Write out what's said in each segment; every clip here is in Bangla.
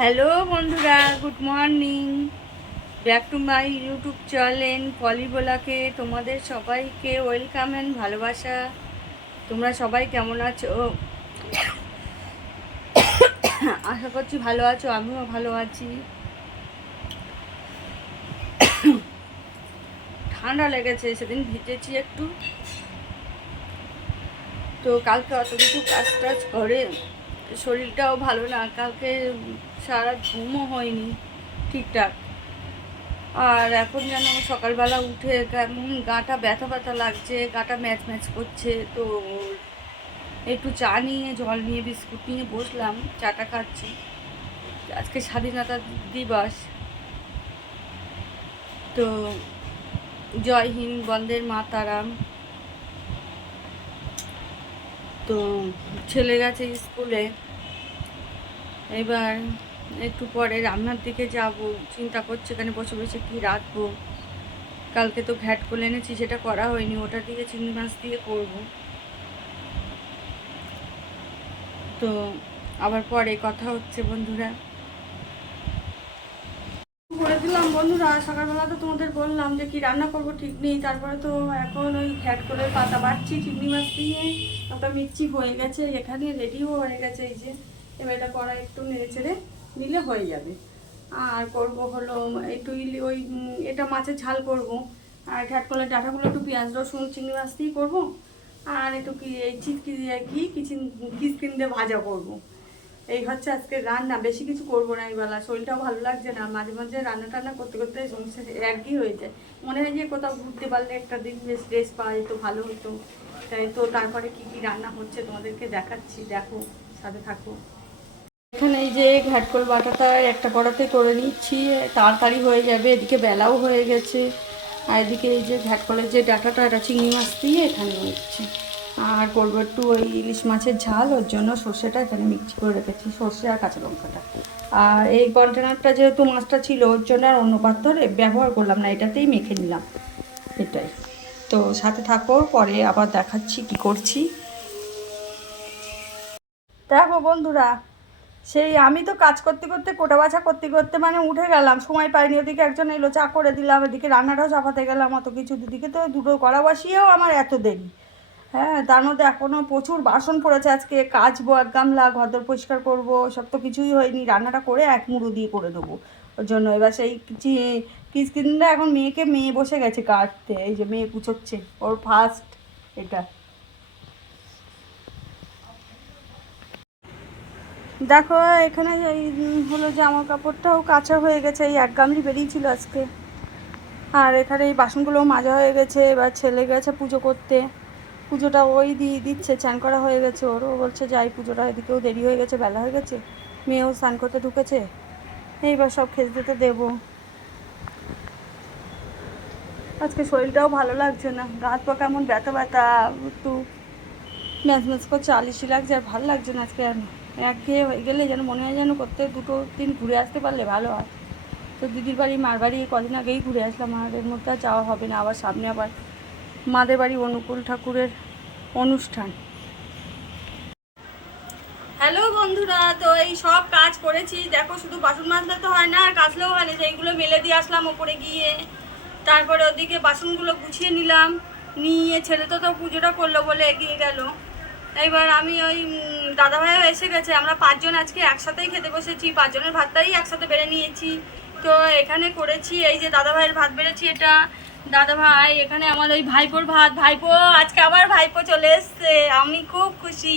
হ্যালো বন্ধুরা, good morning. Back to my YouTube channel পলিবোলাকে তোমাদের সবাইকে ওয়েলকাম অ্যান্ড ভালোবাসা। তোমরা সবাই কেমন আছো? আশা করছি ভালো আছো, আমিও ভালো আছি। ঠান্ডা লেগেছে, সেদিন ভিজেছি একটু, তো কালকে অত কিছু কাজ টাজ করে শরীরটাও ভালো না। কালকে সারা ঘুমও হয়নি ঠিকঠাক। আর এখন যেন সকালবেলা উঠে কেমন গাটা ব্যথা ব্যথা লাগছে, গাটা ম্যাচ ম্যাচ করছে। তো একটু চা নিয়ে, জল নিয়ে, বিস্কুট নিয়ে বসলাম, চাটা খাচ্ছি। আজকে স্বাধীনতা দিবস, তো জয় হিন্দ, বন্দের মাতারাম। তো ছেলে গেছে স্কুলে, এবার একটু পরে রান্নার দিকে যাব। চিন্তা করছি এখানে বসে বসে কী রাখবো। কালকে তো ঘ্যাট করে এনেছি, সেটা করা হয়নি, ওটা দিয়ে চিংড়ি মাছ দিয়ে করব। তো আবার পরে কথা হচ্ছে বন্ধুরা। করে দিলাম বন্ধুরা, সকালবেলা তো তোমাদের বললাম যে কি রান্না করব ঠিক নেই। তারপরে তো এখন ওই ঘ্যাট করে পাতা বাড়ছি চিংড়ি মাছ দিয়ে। একটা মির্চি হয়ে গেছে, এখানে রেডিও হয়ে গেছে। এই যে এবার এটা কড়া একটু নেড়ে চেড়ে নিলে হয়ে যাবে। আর করব হলো একটু ওই এটা মাছের ঝাল করব। আর ঘ্যাট করে ডাঁটাগুলো একটু পেঁয়াজ রসুন চিংড়ি মাছ দিয়ে করবো। আর একটু কি এই চিটকি দিয়ে কিচকিন দিয়ে ভাজা করব। এই হচ্ছে আজকে রান্না, বেশি কিছু করবো না। এই বেলা শরীরটাও ভালো লাগছে না, মাঝে মাঝে রান্না টান্না করতে করতে সমস্যা একই হয়ে যায়। মনে হয় যে কোথাও ঘুরতে পারলে একটা দিন বেশ রেস্ট পাওয়া যেত, ভালো হতো। তাই তো তারপরে কি কি রান্না হচ্ছে তোমাদেরকে দেখাচ্ছি, দেখো, সাথে থাকো। এখানে এই যে ঘাটকোল বাটাটা একটা কড়াতে করে নিচ্ছি, তাড়াতাড়ি হয়ে যাবে। এদিকে বেলাও হয়ে গেছে। আর এদিকে এই যে ঘাটকলের যে ডাঁটাটা, এটা চিংড়ি মাছ দিয়ে এখানে নিচ্ছি। আর করবো একটু ওই ইলিশ মাছের ঝাল, ওর জন্য সর্ষেটা এখানে মিক্স করে রেখেছি, সর্ষে আর কাঁচা লঙ্কাটা। আর এই কন্টেনারটা যেহেতু মাছটা ছিল, ওর জন্য আর অন্য পাত্রে ব্যবহার করলাম না, এটাতেই মেখে নিলাম। এটাই তো, সাথে থাকো, পরে আবার দেখাচ্ছি কি করছি। দেখো বন্ধুরা, সেই আমি তো কাজ করতে করতে, কোটা বাছা করতে করতে মানে উঠে গেলাম, সময় পাইনি। ওদিকে একজন এলো, চা করে দিলাম, এদিকে রান্নাটাও চাপাতে গেলাম, অত কিছু। দুদিকে তো দুটো কড়া বসিয়েও আমার এত দেরি। হ্যাঁ, তার মধ্যে এখনও প্রচুর বাসন পড়েছে। আজকে কাচবো, এক গামলা ঘরদোর পরিষ্কার করবো, সব তো কিছুই হয়নি। রান্নাটা করে এক মুড়ো দিয়ে করে দেবো। ওর জন্য এবার সেই কিচকিনটা এখন মেয়ে বসে গেছে কাটতে। এই যে মেয়ে কুচোচ্ছে, ওর ফার্স্ট এটা। দেখো এখানে এই হলো জামা কাপড়টাও কাচা হয়ে গেছে, এই এক গামলি বেরিয়েছিল আজকে। আর এখানে এই বাসনগুলোও মাজা হয়ে গেছে। এবার ছেলে গেছে পুজো করতে, পুজোটা ওই দিয়ে দিচ্ছে। চান করা হয়ে গেছে, ওরও বলছে যাই পুজোটা, এদিকেও দেরি হয়ে গেছে, বেলা হয়ে গেছে। মেয়েও স্নান করতে ঢুকেছে, এইবার সব খেতে দিতে দেবো। আজকে শরীরটাও ভালো লাগছে না, গা হাত পা কেমন ব্যথা ব্যথা, একটু ম্যাচ ম্যাচ করছে, আলিশি লাগছে, আর ভালো লাগছে না আজকে। আর একঘেয়ে হয়ে গেলে যেন মনে হয় যেন করতে দুটো দিন ঘুরে আসতে পারলে ভালো হয়। তো দিদির বাড়ি, মার বাড়ি কদিন আগেই ঘুরে আসলাম, আর এর মধ্যে আর যাওয়া হবে না। আবার সামনে আবার মাদের বাড়ি অনুকূল ঠাকুরের অনুষ্ঠান। হ্যালো বন্ধুরা, তো এই সব কাজ করেছি। দেখো, শুধু বাসন মাজতে তো হয় না, আর কাচলেও হয় না। সেইগুলো মেলে দিয়ে আসলাম ওপরে গিয়ে। তারপরে ওদিকে বাসনগুলো গুছিয়ে নিলাম, নিয়ে ছেলে তো পুজোটা করলো বলে এগিয়ে গেল। এইবার আমি ওই দাদাভাইও এসে গেছে, আমরা পাঁচজন আজকে একসাথেই খেতে বসেছি, পাঁচজনের ভাতটাই একসাথে বেড়ে নিয়েছি। তো এখানে করেছি, এই যে দাদাভাইয়ের ভাত বেড়েছি, এটা দাদাভাই। এখানে আমার ওই ভাইপোর ভাত, ভাইপো আজকে আবার ভাইপো চলে এসছে, আমি খুব খুশি।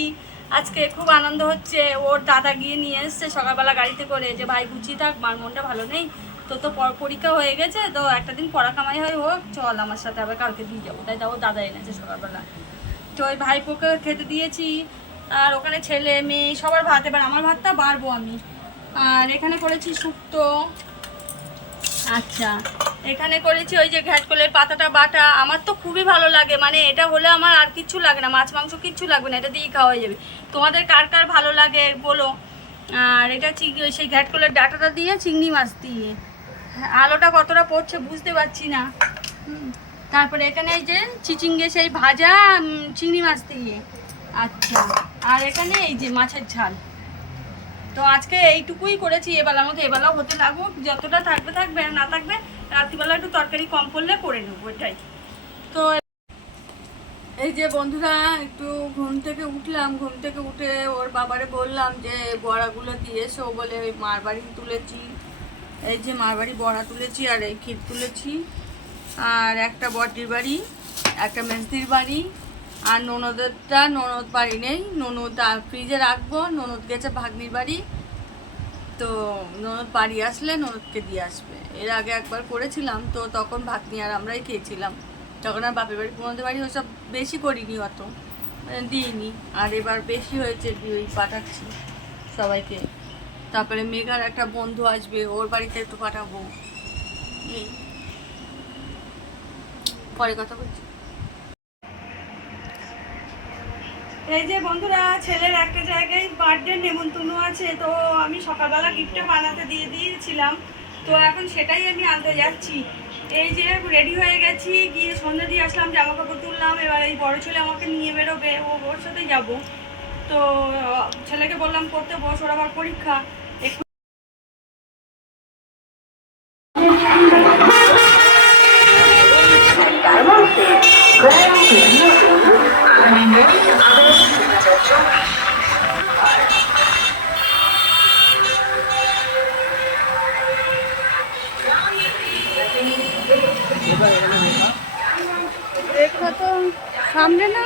আজকে খুব আনন্দ হচ্ছে। ওর দাদা গিয়ে নিয়ে এসছে সকালবেলা গাড়িতে করে, যে ভাই গুছিয়ে থাক, মার মনটা ভালো নেই, তো পরীক্ষা হয়ে গেছে, তো একটা দিন পড়া কামাই হয় হোক, চল আমার সাথে, আবার কালকে দিয়ে যাবো। তাই ও দাদা এনেছে সকালবেলা। তো ওই ভাইপোকে খেতে দিয়েছি। আর ওখানে ছেলে মেয়ে সবার ভাত, এবার আমার ভাতটা বাড়বো আমি। আর এখানে করেছি শুক্তো। আচ্ছা, এখানে করেছি ওই যে ঘ্যাটকলের পাতাটা বাটা। আমার তো খুবই ভালো লাগে, মানে এটা হলে আমার আর কিচ্ছু লাগে না, মাছ মাংস কিচ্ছু লাগবে না, এটা দিয়েই খাওয়া হয়ে যাবে। তোমাদের কার কার ভালো লাগে বলো। আর এটা সেই ঘ্যাটকলের ডাঁটাটা দিয়ে চিংড়ি মাছ দিয়ে, আলোটা কতটা পড়ছে বুঝতে পারছি না। তারপরে এখানে এই যে চিচিঙ্গে সেই ভাজা চিংড়ি মাছ দিয়ে। আচ্ছা, আর এখানে এই যে মাছের ঝাল। তো আজকে এইটুকুই করেছি এবেলার মধ্যে, এবেলাও হতে লাগুক, যতটা থাকবে থাকবে, আর না থাকবে রাত্রিবেলা একটু তরকারি কম করলে করে নেবো, এটাই। তো এই যে বন্ধুরা একটু ঘুম থেকে উঠলাম, ঘুম থেকে উঠে ওর বাবারে বললাম যে বড়াগুলো দিয়ে এসো বলে, ওই মার বাড়ি তুলেছি, এই যে মার বাড়ি বড়া তুলেছি আর এই ক্ষীর তুলেছি, আর একটা বটির বাড়ি, একটা মেজদির বাড়ি, আর ননদেরটা ননদ বাড়ি নেই, ননদ ফ্রিজে রাখবো, ননদ গেছে ভাগ্নির বাড়ি, তো ননদ বাড়ি আসলে ননদকে দিয়ে আসবে। এর আগে একবার করেছিলাম, তো তখন ভাগ্নি আর আমরাই খেয়েছিলাম, তখন আর বাপের বাড়ি পুরোদের বাড়ি ওসব বেশি করিনি, অত দিইনি, আর এবার বেশি হয়েছে, ওই পাঠাচ্ছি সবাইকে। তারপরে মেঘার একটা বন্ধু আসবে, ওর বাড়িতে একটু পাঠাবো, এই পরে কথা বলছি। এই যে বন্ধুরা ছেলের একটা জায়গায় বার্থডে নেমন্তন্ন আছে, তো আমি সকালবেলা গিফটটা বানাতে দিয়ে দিয়েছিলাম, তো এখন সেটাই আমি আনতে যাচ্ছি। এই যে রেডি হয়ে গেছি, গিয়ে সন্ধ্যে দিয়ে আসলাম, জামা কাপড় তুললাম, এবার এই বড় ছেলে আমাকে নিয়ে বেরোবে, ওর সাথেই যাব। তো ছেলেকে বললাম করতে বস, ওর আবার পরীক্ষা। দেখা তো সামনে না,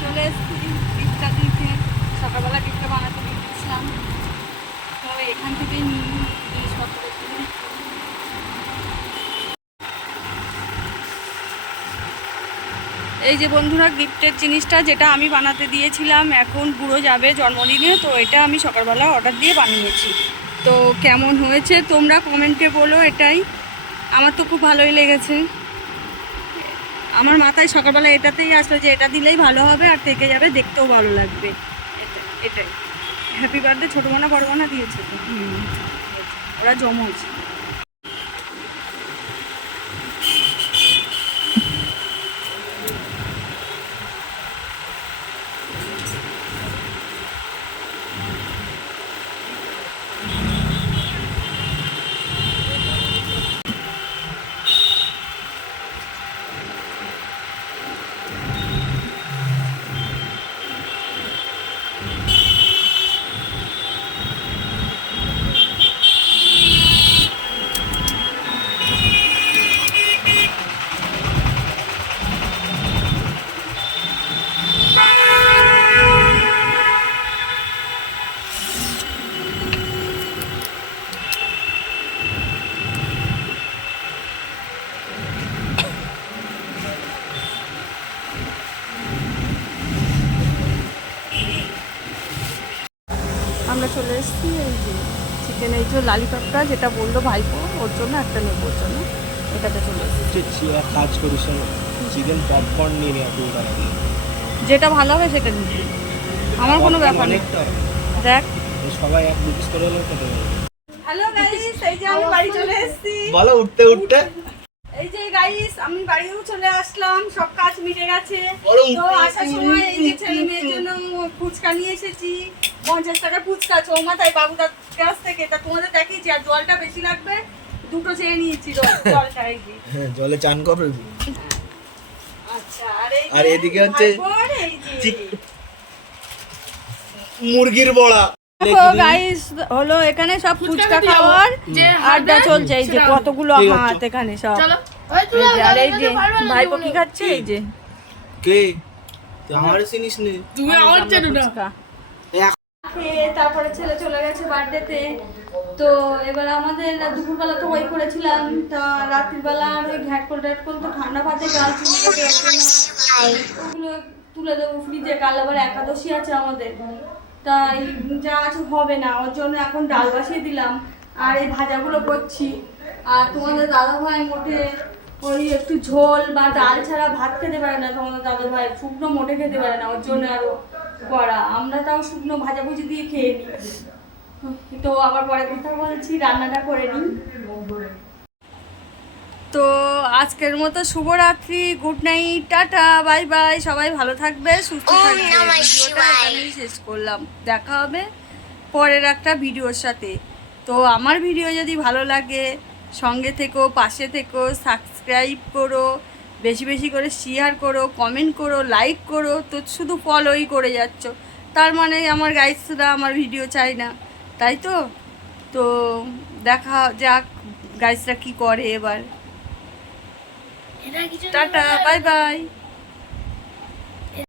চলে এসেছি গিফটটা দিতে, সকালবেলা গিফটটা বানাতে দিয়েছিলাম, তো এখান থেকেই নিই জিনিসপত্র। এই যে বন্ধুরা গিফটের জিনিসটা যেটা আমি বানাতে দিয়েছিলাম, এখন বুড়ো যাবে জন্মদিনে, তো এটা আমি সকালবেলা অর্ডার দিয়ে বানিয়েছি। তো কেমন হয়েছে তোমরা কমেন্টে বলো, এটাই আমার তো খুব ভালোই লেগেছে। আমার মাথায় সকালবেলা এটাতেই আসলো যে এটা দিলেই ভালো হবে আর থেকে যাবে, দেখতেও ভালো লাগবে, এটাই। হ্যাপি বার্থডে ছোটো মানা বড় মানা দিয়েছে, ওরা জমজ। আমরা চলে এসেছি, এই যে চিকেন, এই যে লালিপপটা যেটা বললো ভাইপো, ওর জন্য একটা নেবো, ওর জন্য এটাতে চলে এসেছি। কাজ করিস, চিকেন পপকর্ন নিয়ে নে, যেটা ভালো হবে সেটা নিবি, আমার কোনো ব্যাপার নেই। দেখ সবাই এক দুপিস করে হলেও খেতে পারবে। হ্যালো গাইস, এই যে আমি বাড়ি চলে এসেছি, বলো উঠতে উঠতে। এই যে গাইস আমি বাড়িও চলে আসলাম, সব কাজ মিটে গেছে। তো আসার সময় এই যে ছেলে মেয়ের জন্য ফুচকা নিয়ে এসেছি, 50 টাকার ফুচকা চৌমা, তাই বাবুদার কাছ থেকে। তা তোমাদের দেখিয়েছি, আর জলটা বেশি লাগবে, দুটো চেয়ে নিয়েছি জলটা, এই যে জলে চান করবি। আচ্ছা, আর এদিকে হচ্ছে এই যে মুরগির বড়া। দেখো গাইস, হলো এখানে সব ফুচকা খাওয়ার আড্ডা চলছে, এই যে কতগুলো হাত এখানে সব। আর এই যে ভাইপো কি খাচ্ছে, এই যে কে তুই আমার চিনিস নে, তুমি আমার চেনো না। তারপরে ছেলে চলে গেছে বার্থডেতে, তো এবার আমাদের দুপুরবেলা তো ওই করেছিলাম, তা রাত্রিবেলা আর ওই ঘ্যাটকল তো ঠান্ডা ভাতে গাল ওগুলো তুলে দেবো ফ্রিজে, কাল আবার একাদশী আছে আমাদের, তাই যা আছে হবে না, ওর জন্য এখন ডাল বসিয়ে দিলাম আর এই ভাজাগুলো করছি। আর তোমাদের দাদা ভাই মোটে ওই একটু ঝোল বা ডাল ছাড়া ভাত খেতে পারে না, তোমাদের দাদা ভাই শুকনো মোটে খেতে পারে না, ওর জন্য আরো করা, আমরা তাও শুকনো ভাজাভুজি দিয়ে খেয়ে নিই। তো আবার পরে কথা বলছি, রান্নাটা করে নিই। তো আজকের মতো শুভরাত্রি, good night, tata, bye bye. সবাই ভালো থাকবে, সুস্থ থাকবে। ভিডিওটা এখানেই শেষ করলাম, দেখা হবে পরের একটা ভিডিওর সাথে। তো আমার ভিডিও যদি ভালো লাগে সঙ্গে থেকো, পাশে থেকো, সাবস্ক্রাইব করো, বেশি বেশি করে শেয়ার করো, কমেন্ট করো, লাইক করো। তো শুধু ফলোই করে যাচ্ছ, তার মানে আমার গাইডসরা আমার ভিডিও চাই না, তাই তো? তো দেখা যাক গাইডসরা কি করে এবার। Tata, bye bye.